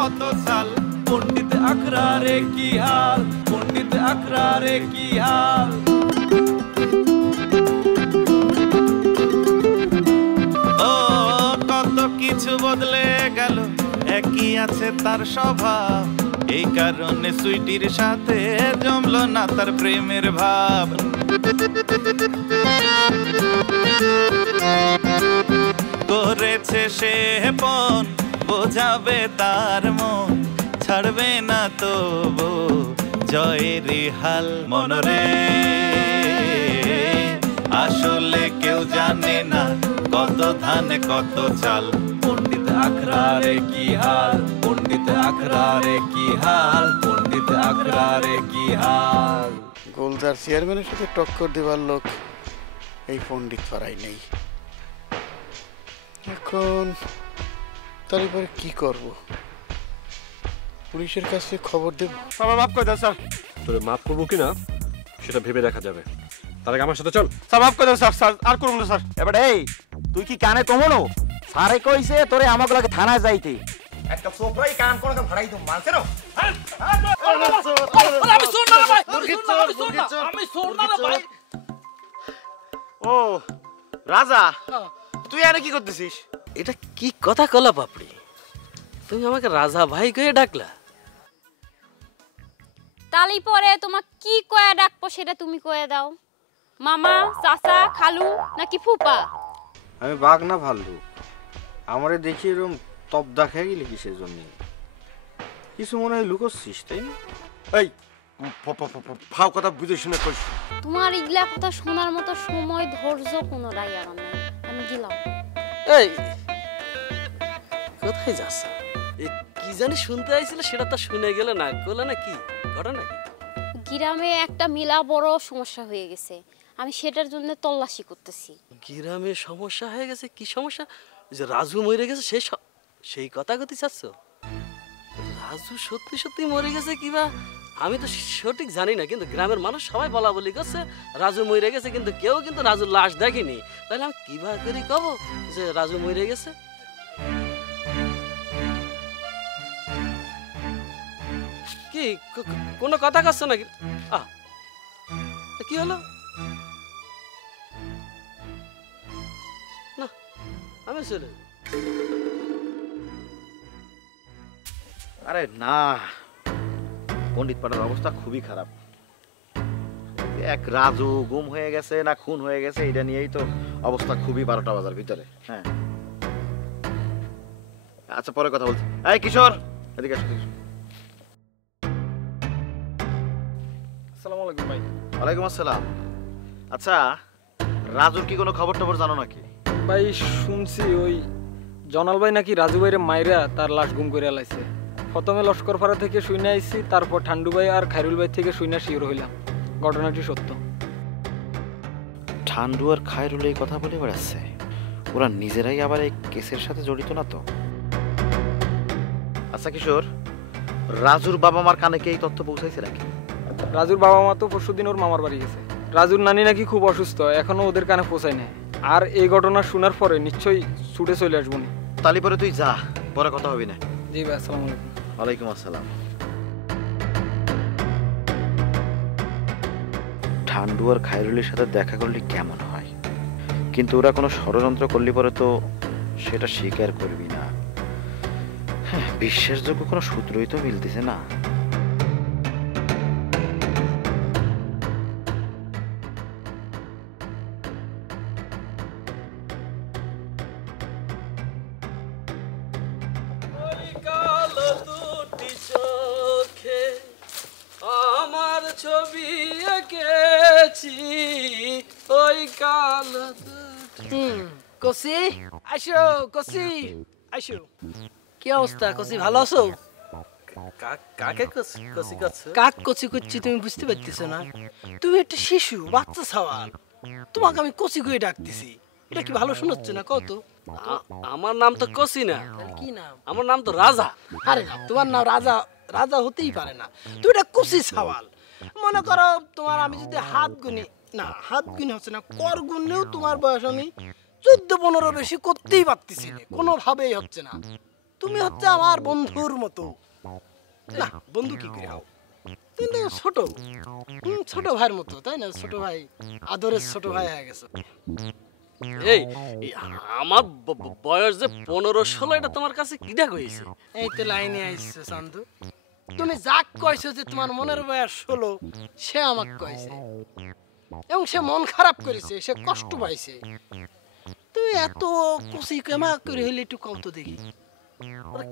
কত সাল পণ্ডিত আকরারে কি হাল পণ্ডিত আকরারে কি হাল ও কত কিছু বদলে গেল একই আছে তার স্বভাব এই কারণে সুইটির সাথে জমলো না তার প্রেমের ভাব করেছে সে পণ বোঝাবে তার মন ছাড়বে না তবু জয়ের হাল মনরে আসলে কেউ জানে না কত ধান কত চাল পণ্ডিত আকরারে কি হাল পণ্ডিত আকরারে কি হাল পণ্ডিত আকরারে কি হাল গোলদার চেয়ারম্যানের সাথে টক্কর দেবার লোক এই পণ্ডিত পাড়ায় নেই এখন তার এবারে কি করব পুলিশের কাছে খবর দেব স্যার মাফ করে দাও স্যার তোরে মাফ করবো কিনা সেটা ভেবে দেখা যাবে তার আগে আমার সাথে চল স্যার মাফ করে দাও স্যার স্যার আর করব না স্যার এবারে এই তুই কি কানে কমনো সারে কইছে তোরে আমাকে লাগে থানায় যাইতে একটা সোপরাই কান কোন কান ফাড়াই দম মানছে না আমি শুন না ভাই আমি শুন না ভাই ও রাজা তুই এখানে কি করতেছিস এটা কি কথা কলা পাপড়ি তুমি আমাকে রাজা ভাই কয়ে ডাকলা তালি পরে তোমাক কি কয়ে ডাকবো সেটা তুমি কয়ে দাও মামা চাচা খালু নাকি ফুপা আমি বাঘ না ভাল্লু আমারে দেখি এরকম তবদা খেয়ে গেলি কিসের জন্য কিছু মনে হয় লুকোচ্ছিস তাই না এই ফাও কথা বুঝে শুনে কইস তোমার ইগলা কথা শোনার মতো সময় ধৈর্য কোনোটাই আমার নাই আমি গেলাম এই কোথায় যাস এই কি জানি শুনতে আইছিল সেটা তো শুনে গেলে না গেল না কি ঘটনা কি গ্রামে একটা মিলা বড় সমস্যা হয়ে গেছে আমি সেটার জন্য তল্লাশি করতেছি গ্রামে সমস্যা হয়ে গেছে কি সমস্যা যে রাজু মরে গেছে সেই কথা কতি চাচ্ছ রাজু সত্যি সত্যি মরে গেছে কিবা আমি তো সঠিক জানি না কিন্তু গ্রামের মানুষ সবাই বলা বলি করছে রাজু মরে গেছে কিন্তু কেউ কিন্তু রাজুর লাশ দেখেনি তাহলে আমি কিভাবে করে কব যে রাজু মরে গেছে কি কোনো কথা করছো নাকি কি হলো না আমি চলে আরে না পণ্ডিত পাড়ার অবস্থা খুবই খারাপ এক রাজু গুম হয়ে গেছে না খুন হয়ে গেছে এটা নিয়েই তো অবস্থা খুবই 12টা বাজার ভিতরে হ্যাঁ আচ্ছা পরে কথা বলছি এই কিশোর এদিকে আসো আসসালামু আলাইকুম ভাই ওয়ালাইকুম আসসালাম আচ্ছা রাজুর কি কোনো খবর টবর জানো নাকি ভাই শুনছি ওই জনাল ভাই নাকি রাজু ভাইরে মাইরা তার লাশ গুম করে লাইছে প্রথমে লস্করপাড়া থেকে শুনে আইছি তারপর ঠান্ডু ভাই আর খায়রুল ভাই থেকে শুনে শিওর হইলাম ঘটনাটি সত্য ঠান্ডু আর খায়রুল এই কথা বলে বেড়াচ্ছে ওরা নিজেরাই আবার এই কেসের সাথে জড়িত না তো আচ্ছা কিশোর রাজুর বাবা মার কানে কি এই তথ্য পৌঁছাইছে নাকি রাজুর বাবা মা তো পরশুদিন ওর মামার বাড়ি গেছে রাজুর নানি নাকি খুব অসুস্থ এখনো ওদের কানে পৌঁছায় নাই আর এই ঘটনা শোনার পরে নিশ্চয়ই ছুটে চলে আসবো না তালি পরে তুই যা পরে কথা হবি না জি ভাই আসসালামু আলাইকুম ওয়ালাইকুম আসসালাম ঠান্ডু আর খায়রুলের সাথে দেখা করলে কেমন হয় কিন্তু ওরা কোনো ষড়যন্ত্র করলে পরে তো সেটা স্বীকার করবি না বিশ্বাসযোগ্য কোনো সূত্রই তো মিলতেছে না আমার ছবি এঁকেছি ওই কাল কসি আসো কসি আসো কি অবস্থা কসি ভালো আছো কাকে কসি করছো কাক কচি করছি তুমি বুঝতে পারতেছো না তুমি একটা শিশু বাচ্চা সওয়াল তোমাকে আমি কচি করে ডাকতেছি এটা কি ভালো শোনাচ্ছে না কত আমার নাম তো কসি না কি নাম আমার নাম তো রাজা আরে না তোমার নাম রাজা রাজা হতেই পারে না তুমি এটা কচি সওয়াল মনে করো তোমার আমি যদি হাত গুনি না হাত গুনি হচ্ছে না কর গুনলেও তোমার বয়স আমি 14-15 বেশি করতেই পারতেছি না কোনোভাবেই হচ্ছে না তুমি হচ্ছে আমার বন্ধুর মতো। না বন্ধু কি করে হও, তুমি তো ছোট ছোট ভাইয়ের মতো, তাই না? ছোট ভাই, আদরের ছোট ভাই হয়ে গেছে। এই এই আমার বয়স যে 15-16, এটা তোমার কাছে কিডা কইছে? এই তো লাইনে আইছো চান্দু, তুমি যাক কইছো যে তোমার মনের বয়স 16, সে আমাকে কইছে এবং সে মন খারাপ করেছে, সে কষ্ট পাইছে। তুই এত কুচি কেমা করে হইলে একটু কম তো দেখি।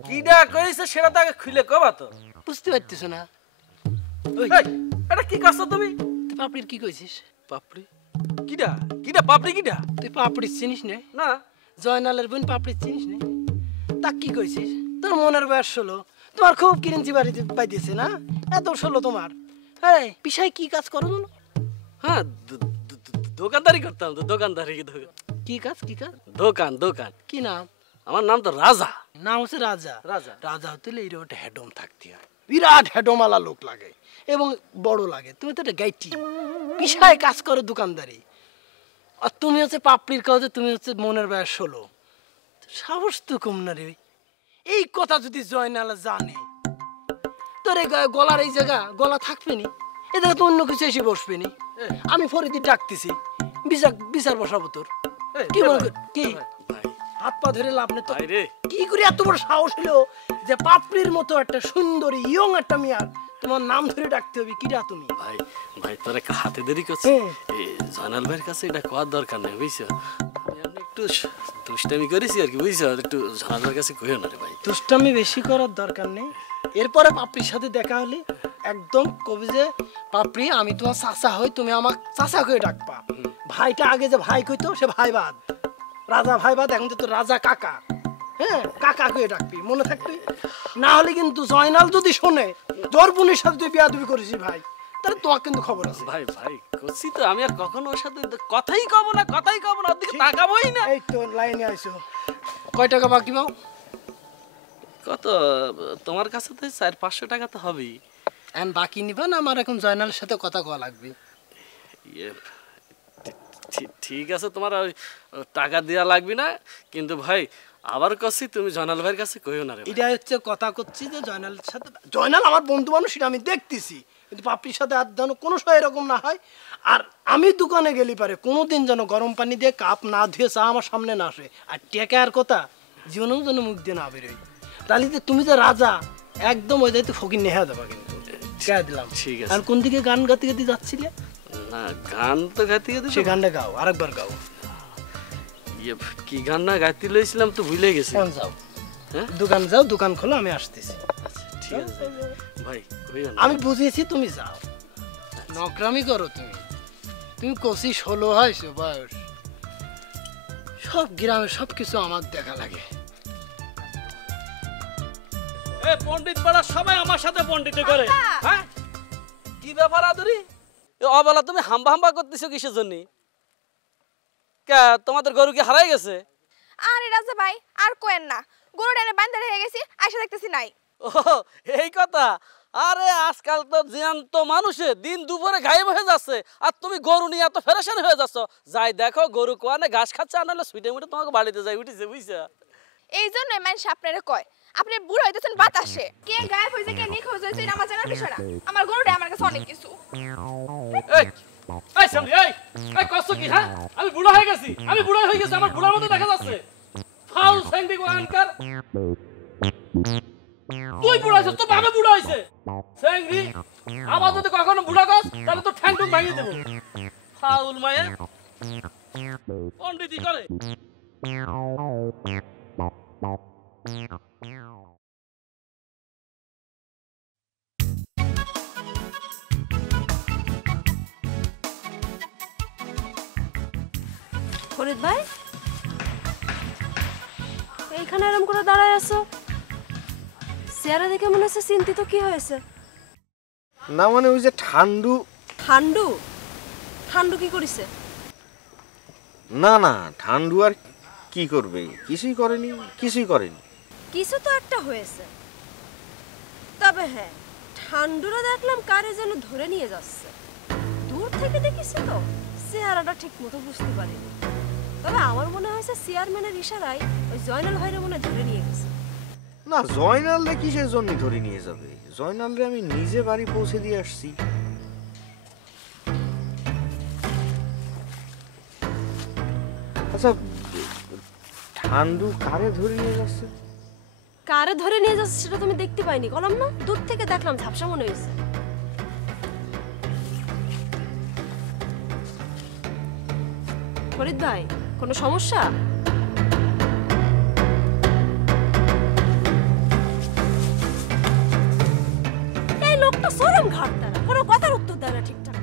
কিডা কইছে সেটা তো আগে খুলে কবা তো। বুঝতে পারতেছ না? এই, এটা কি করছো তুমি? তুই পাপড়ির কি কইছিস? পাপড়ি কিডা? কিডা পাপড়ি কিডা? তুই পাপড়ি চিনিস না? না। জয়নালের বোন পাপড়ি চিনিস না? তা কি কইছিস? তোর মনের বয়স 16, তোমার খুব কিরেঞ্চি বাড়িতে পাইতেছে না? এত 16 তোমার। এই পিছায় কি কাজ করো জানো? হ্যাঁ, দোকানদারি করতাম তো। দোকানদারি কি কাজ? কি কাজ? দোকান। দোকান কি নাম? আমার নাম তো রাজা। নাম হচ্ছে রাজা। রাজা। রাজা হতে হলে এরকম একটা হেডম থাকতে হয়, বিরাট হেডমালা লোক লাগে এবং বড় লাগে। তুমি তো একটা গাইটি, পিছায় কাজ করো দোকানদারি, আর তুমি হচ্ছে পাপড়ির কাজে, তুমি হচ্ছে মনের বয়স 16। সাহস তো কম না রে। এই কথা যদি জয়নাল জানে, তোর এই গলার এই জায়গা গলা থাকবে নি, এ জায়গা তো অন্য কিছু এসে বসবে নি। আমি ফরিদি ডাকতেছি, বিচার বসাবো তোর। কি মনে কর? কি হাত পা ধরে লাভ নেই তো? কি করে এত বড় সাহস হলো যে পাপড়ির মতো একটা সুন্দরী ইয়ং একটা মেয়ার তোমার নাম ধরে ডাকতে হবে? কিরা তুমি? ভাই ভাই তোর একটা হাতে দেরি করছে। এই জয়নাল ভাইয়ের কাছে এটা কোয়ার দরকার নেই, বুঝছো? আমি একটু দুষ্টামি করেছি আর কি, বুঝছো? একটু জয়নাল ভাইয়ের কাছে কইও না রে ভাই। দুষ্টামি বেশি করার দরকার নেই। এরপরে পাপড়ির সাথে দেখা হলে একদম কবি যে পাপড়ি আমি তোমার চাচা হই, তুমি আমাকে চাচা করে ডাকবা। ভাইটা আগে যে ভাই কইতো সে ভাই বাদ, রাজা ভাই বাদ, এখন তো রাজা কাকা। হ্যাঁ, কাকা করে ডাকবি, মনে থাকবি। না হলে কিন্তু জয়নাল যদি শোনে দর্পণের সাথে তুই বিয়াদবি করেছিস ভাই, তাহলে তোমার কিন্তু খবর আছে। ভাই ভাই করছি তো, আমি আর কখনো ওর সাথে কথাই কব না, ওর দিকে তাকাবোই না। এই তো লাইনে আইছো। কয় টাকা বাকি পাও? কত তোমার কাছে? তো 400-500 টাকা তো হবেই। এখন বাকি নিবা না আমার এখন জয়নালের সাথে কথা কওয়া লাগবে? ঠিক আছে, তোমার টাকা দেওয়া লাগবে না, কিন্তু ভাই আবার কছি তুমি জয়নাল ভাইয়ের কাছে কইও না রে। এটা হচ্ছে কথা করছি যে জয়নালের সাথে, জয়নাল আমার বন্ধু মানুষ, এটা আমি দেখতেছি, কিন্তু পাপড়ির সাথে আর যেন কোনো সময় এরকম না হয়। আর আমি দোকানে গেলি পারে কোনোদিন যেন গরম পানি দিয়ে কাপ না ধুয়ে চা আমার সামনে না আসে, আর টেকার কথা জীবনেও যেন মুখ দিয়ে না বেরোয়। তাহলে তুমি যে রাজা একদম ওই যাইতে ফকির নেহা দেবা কিন্তু। দিলাম। ঠিক আছে। আর কোন দিকে গান গাতে গাতে যাচ্ছিলে? না, গান তো গাইতে গাইতে। সে গানটা গাও, আরেকবার গাও। কি গান না গাইতে লইছিলাম তো ভুলে গেছি। যাও, দোকান যাও, দোকান খোলো, আমি আসতেছি। আচ্ছা ঠিক আছে ভাই, কইও না। আমি বুঝেছি, তুমি যাও, নকরামি করো তুমি। তুমি কষি 16 হয়েছো বয়স, সব গ্রামে সবকিছু আমার দেখা লাগে। এ পণ্ডিত পাড়া সবাই আমার সাথে পণ্ডিত করে। হ্যাঁ, কি ব্যাপার আদরি? অবলা তুমি হাম্বা হাম্বা করতেছো কিসের জন্য? কে তোমাদের গরু কি হারাই গেছে? আরে রাজা ভাই আর কোয়েন না, গরুটা এনে বান্ধা হয়ে গেছি, আইসা দেখতেছি নাই। ও এই কথা। আরে আজকাল তো জ্যান্ত মানুষে দিন দুপুরে গায়েব হয়ে যাচ্ছে, আর তুমি গরু নিয়ে এত ফেরেশান হয়ে যাচ্ছ। যাই দেখো গরু কোয়ানে ঘাস খাচ্ছে, আনালে সুইটে মুটে তোমাকে বাড়িতে যাই উঠেছে, বুঝছা? এই জন্য মানুষ আপনারে কয় আপনি বুড়ো হইতেছেন বাতাসে। কে গায়েব হয়েছে কে নিখোঁজ হয়েছে এটা আমার জানার বিষয় না। আমার গরুটা আমার কাছে অনেক কিছু। এই এই সামনে এই কষ্ট কি? হ্যাঁ, আমি বুড়ো হয়ে গেছি, আমার বুড়ার মতো দেখা যাচ্ছে। ফাউল সেন্ডি ওয়ানকার, তুই বুড়ো হইছিস, তোর বাবা বুড়ো হইছে। সেন্ডি আমার যদি কখনো বুড়া গাছ তাহলে তো ঠ্যাং টুং ভাঙিয়ে দেবো। ফাউল মায়া পণ্ডিতি করে। ফরিদ ভাই, এইখানে এরকম করে দাঁড়ায় আছো, চেহারা দেখে মনে হচ্ছে চিন্তিত। কি হয়েছে? না মানে ওই যে ঠান্ডু। ঠান্ডু? ঠান্ডু কি করেছে? না না, ঠান্ডু আর কি করবে? কিছুই করেনি। কিছু তো একটা হয়েছে। তবে হ্যাঁ, ঠান্ডুরা দেখলাম কারে যেন ধরে নিয়ে যাচ্ছে। দূর থেকে দেখিস তো, চেহারাটা ঠিক মতো বুঝতে পারিনি। তবে আমার মনে হয়েছে চেয়ারম্যানের ইশারায় ওই জয়নাল ভাইরে মনে ধরে নিয়ে গেছে। না, জয়নালরে কিসের জন্য ধরে নিয়ে যাবে? জয়নালরে আমি নিজে বাড়ি পৌঁছে দিয়ে আসছি। আচ্ছা, ঠান্ডু কারে ধরে নিয়ে যাচ্ছে? কারে ধরে নিয়ে যাচ্ছে সেটা তুমি দেখতে পাইনি, কলম না দূর থেকে দেখলাম, ঝাপসা মনে হয়েছে। ফরিদ ভাই, কোনো সমস্যা? এই লোকটা চরম ঘাট তারা, কোনো কথার উত্তর দেয় না ঠিকঠাক।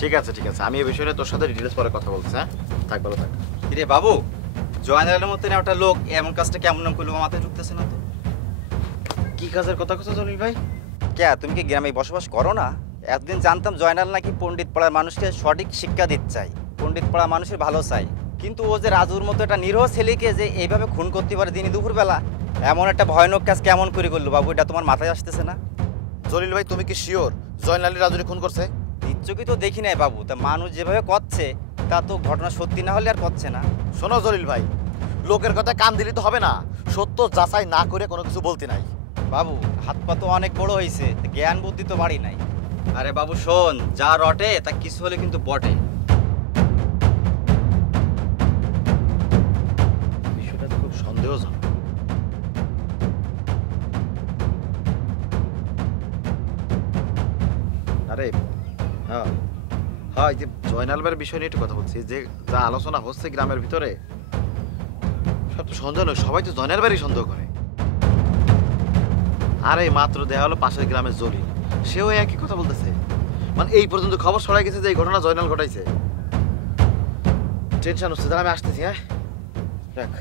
ঠিক আছে ঠিক আছে, আমি এই বিষয়ে তোর সাথে ডিটেলস পরে কথা বলছি। হ্যাঁ থাক, ভালো থাক। কিরে বাবু, জয়নালের মতন একটা লোক এমন কাজটা কেমন নাম করলো মাথায় ঢুকতেছে না তো? কি কাজের কথা কথা জলিল ভাই? কে, তুমি কি গ্রামে বসবাস করো না? এতদিন জানতাম জয়নাল নাকি পণ্ডিত পাড়ার মানুষকে সঠিক শিক্ষা দিতে চাই, পণ্ডিত পাড়া মানুষের ভালো চাই, কিন্তু ও যে রাজুর মতো একটা নিরহ ছেলেকে যে এইভাবে খুন করতে পারে দিনই দুপুরবেলা, এমন একটা ভয়ানক কাজ কেমন করে করলো বাবু? এটা তোমার মাথায় আসতেছে না? জলিল ভাই, তুমি কি শিওর জয়নাল রাজুরে খুন করছে? নিশ্চয়ই তো দেখি নাই বাবু, তা মানুষ যেভাবে করছে তা তো ঘটনা সত্যি না হলে আর করছে না। শোনো জলিল ভাই, লোকের কথা কান দিলে তো হবে না, সত্য যাচাই না করে কোনো কিছু বলতে নাই। বাবু হাত পা তো অনেক বড় হয়েছে, জ্ঞান বুদ্ধি তো বাড়ি নাই। আরে বাবু শোন, যা রটে তা কিছু হলে কিন্তু বটে। বিষয়টা তো খুব সন্দেহজনক। আরে হ্যাঁ হ্যাঁ, এই যে জয়নাল ভাইয়ের বিষয় নিয়ে একটু কথা বলছি, যে যা আলোচনা হচ্ছে গ্রামের ভিতরে সব তো সন্দেহ নয়, সবাই তো জয়নাল ভাইয়েরই সন্দেহ করে। আরে মাত্র দেখা হলো পাশের গ্রামের জলিল, সেও একই কথা বলতেছে। মানে এই পর্যন্ত খবর ছড়াই গেছে যে এই ঘটনা জয়নাল ঘটাইছে। টেনশন হচ্ছে, তাহলে আমি আসতেছি। হ্যাঁ রাখ।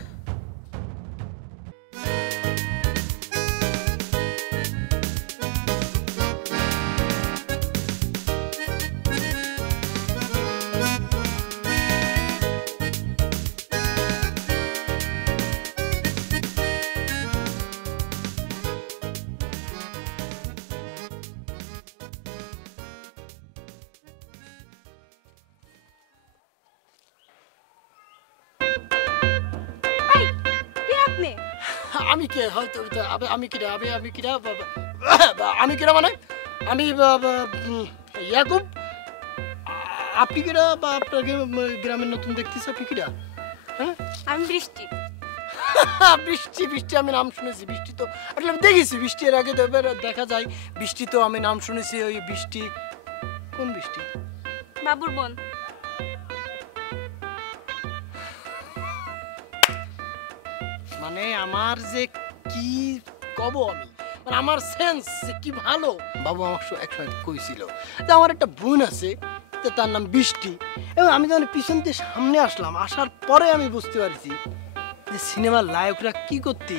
আমি কে? হয়তো আমি কিরা আমি কিরা আমি কিরা মানে আমি ইয়াকুব। আপনি কিরা বা আপনার গ্রামের নতুন দেখতেছি? আপনি কিরা? হ্যাঁ, আমি বৃষ্টি। বৃষ্টি? বৃষ্টি আমি নাম শুনেছি। বৃষ্টি তো আসলে আমি দেখেছি, বৃষ্টি এর আগে দেখা যায়। বৃষ্টি তো আমি নাম শুনেছি। ওই বৃষ্টি কোন বৃষ্টি? বাবুর বোন। মানে আমার যে কি কব আমি, মানে আমার সেন্স যে কি ভালো। বাবু আমার একসময় কইছিল যে আমার একটা বোন আছে, তার নাম বৃষ্টি। এবং আমি যখন পিছন দিয়ে সামনে আসলাম, আসার পরে আমি বুঝতে পারছি যে সিনেমার নায়করা কি করতে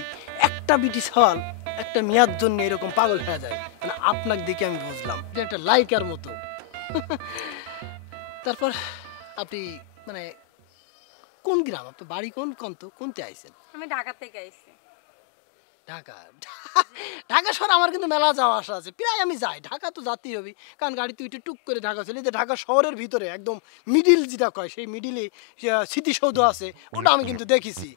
একটা বিটি সওয়াল একটা মেয়ার জন্য এরকম পাগল হয়ে যায়। মানে আপনাকে দেখে আমি বুঝলাম যে একটা লাইকার মতো। তারপর আপনি মানে কোন গ্রাম? আপনার বাড়ি কোনতে আইছেন? আমি ঢাকা থেকে আইছি। ঢাকা? ঢাকা শহর আমার কিন্তু মেলা যাওয়া আসা আছে, প্রায় আমি যাই। ঢাকা তো যেতেই হবে, কারণ গাড়িতে উঠে টুক করে ঢাকা চলে। যে ঢাকা শহরের ভিতরে একদম মিডিল যেটা কয়, সেই মিডিলে স্মৃতিসৌধ আছে, ওটা আমি কিন্তু দেখেছি।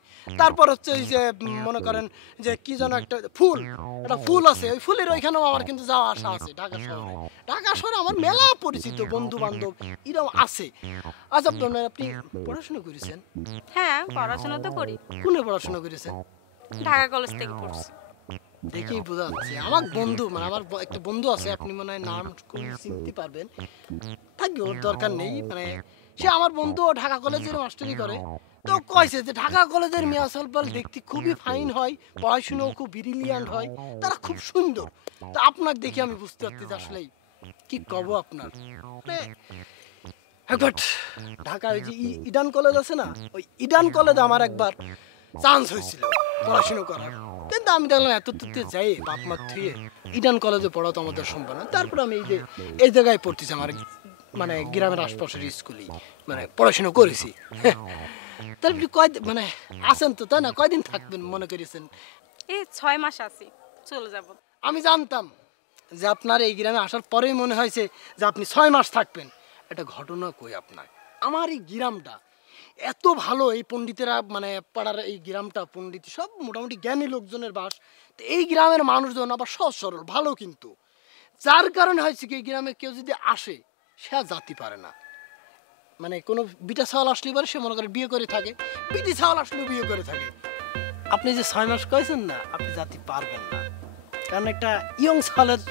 তারপর হচ্ছে ওই যে মনে করেন যে কি যেন একটা ফুল আছে, ওই ফুলের ওইখানেও আমার কিন্তু যাওয়া আসা আছে। ঢাকা শহরে আমার মেলা পরিচিত বন্ধু বান্ধব এরকম আছে। আচ্ছা, আপনি পড়াশোনা করেছেন? হ্যাঁ, পড়াশোনা তো করি। কোনে পড়াশোনা করেছেন? ঢাকা কলেজ থেকে পড়ছি। দেখেই বোঝা যাচ্ছে। আমার বন্ধু, মানে আমার একটা বন্ধু আছে, আপনি মনে হয় নাম চিনতে পারবেন, থাকবে, ওর দরকার নেই। মানে সে আমার বন্ধু, ঢাকা কলেজের মাস্টারি করে। তো কয়েছে যে ঢাকা কলেজের মেয়ে সলপাল দেখতে খুবই ফাইন হয়, পড়াশুনো খুব ব্রিলিয়ান্ট হয়, তারা খুব সুন্দর। তা আপনাকে দেখে আমি বুঝতে পারছি যে আসলেই কি কব আপনার। একবার ঢাকায় যে ইডান কলেজ আছে না, ওই ইডান কলেজে আমার একবার চান্স হয়েছিল পড়াশুনো করার, কিন্তু আমি দেখলাম এত দূরতে যাই বাপ মার থুয়ে ইডান কলেজে পড়া তো আমাদের সম্ভব না। তারপর আমি এই জায়গায় পড়তেছি, আমার মানে গ্রামের আশপাশের স্কুলেই মানে পড়াশুনো করেছি। তারপরে মানে আসেন তো, তাই না? কয়দিন থাকবেন মনে করেছেন? এই 6 মাস আছি, চলে যাব। আমি জানতাম যে আপনার এই গ্রামে আসার পরেই মনে হয়েছে যে আপনি 6 মাস থাকবেন। একটা ঘটনা কই আপনার, আমার এই গ্রামটা এত ভালো, এই পণ্ডিতেরা মানে পাড়ার এই গ্রামটা পণ্ডিত সব মোটামুটি জ্ঞানী লোকজনের বাস। তো এই গ্রামের মানুষজন আবার সহজ সরল ভালো, কিন্তু যার কারণে হয়েছে কি এই গ্রামে কেউ যদি আসে সে জাতি পারে না। মানে কোনো বিটা ছাওয়াল আসলে পারে সে মনে করে বিয়ে করে থাকে, বিটি ছাওয়াল আসলেও বিয়ে করে থাকে। আপনি যে 6 মাস কয়েছেন না, আপনি জাতি পারবেন না, কারণ একটা ইয়ং ছাওয়ালের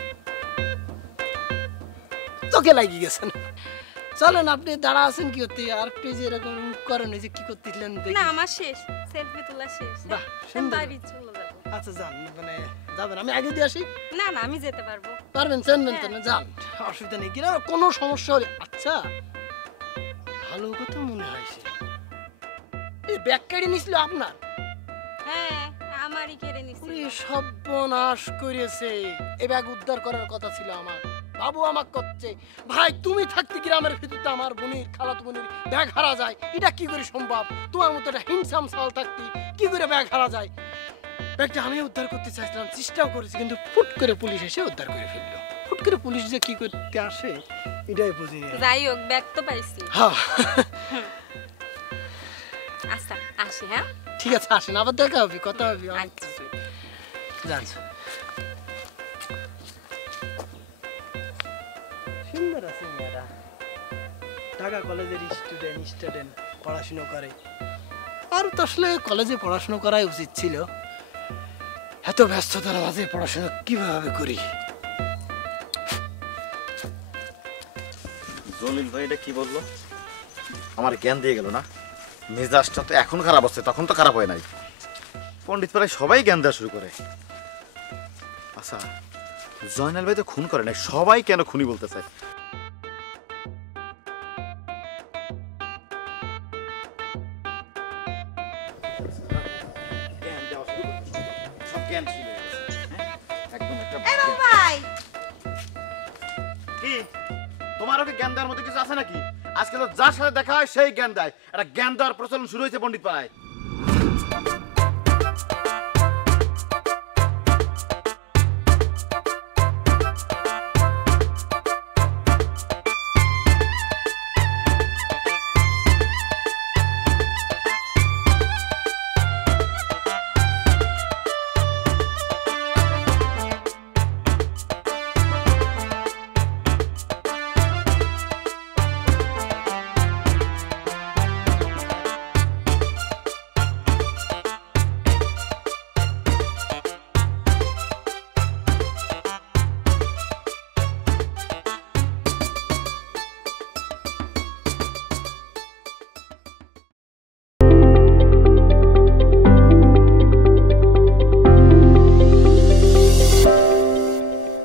চোখে লাগিয়ে গেছেন। চলেন, আপনি দাঁড়া আছেন কি করতে, আর একটু যে এরকম করেন যে কি করতেছিলেন দেখি। না আমার শেষ, সেলফি তোলা শেষ। বাহ, আমি বাড়ি চলে যাব। আচ্ছা যান, মানে যাবেন, আমি আগে দিয়ে আসি। না না আমি যেতে পারবো। পারবেন, চেনবেন তো না, যান, অসুবিধা নেই। কিনা কোনো সমস্যা হলে আচ্ছা ভালো কথা মনে হয়েছে, এই ব্যাগ কেড়ে নিছিল আপনার? হ্যাঁ আমারই কেড়ে নিছি। ওরে সর্বনাশ করেছে, এই ব্যাগ উদ্ধার করার কথা ছিল আমার। বাবু আমাকে করছে, ভাই তুমি থাকতে গ্রামের ভিতরতে আমার বোনের খালাতো বোনের ব্যাগ হারা যায়, এটা কি করে সম্ভব? তোমার মতো একটা হিংসাম সাল থাকতে কি করে ব্যাগ হারা যায়? ব্যাগটা আমি উদ্ধার করতে চাইছিলাম, চেষ্টাও করেছি, কিন্তু ফুট করে পুলিশ এসে উদ্ধার করে ফেললো। ফুট করে পুলিশ যে কি করতে আসে এটাই বুঝি। যাই হোক ব্যাগ তো পাইছি। হ্যাঁ আচ্ছা আসি। হ্যাঁ ঠিক আছে, আসেন, আবার দেখা হবে, কথা হবে অনেক কিছু। যান, সুন্দর আছে মেয়েরা, ঢাকা কলেজের স্টুডেন্ট পড়াশোনা করে। আর তো আসলে কলেজে পড়াশোনা করাই উচিত ছিল, এত ব্যস্ততার মাঝে পড়াশোনা কিভাবে করি। জলিল ভাই এটা কি বললো? আমার জ্ঞান দিয়ে গেল না? মেজাজটা তো এখন খারাপ হচ্ছে, তখন তো খারাপ হয় নাই। পণ্ডিত পাড়ায় সবাই জ্ঞান দেওয়া শুরু করে। আচ্ছা জয়নাল ভাই তো খুন করে নাই, সবাই কেন খুনি বলতে চায়? কি তোমারও কি জ্ঞান দেওয়ার মতো কিছু আছে নাকি? আজকে তো যার সাথে দেখা হয় সেই জ্ঞান দেয়, একটা জ্ঞান দেওয়ার প্রচলন শুরু হয়েছে পণ্ডিত পাড়ায়।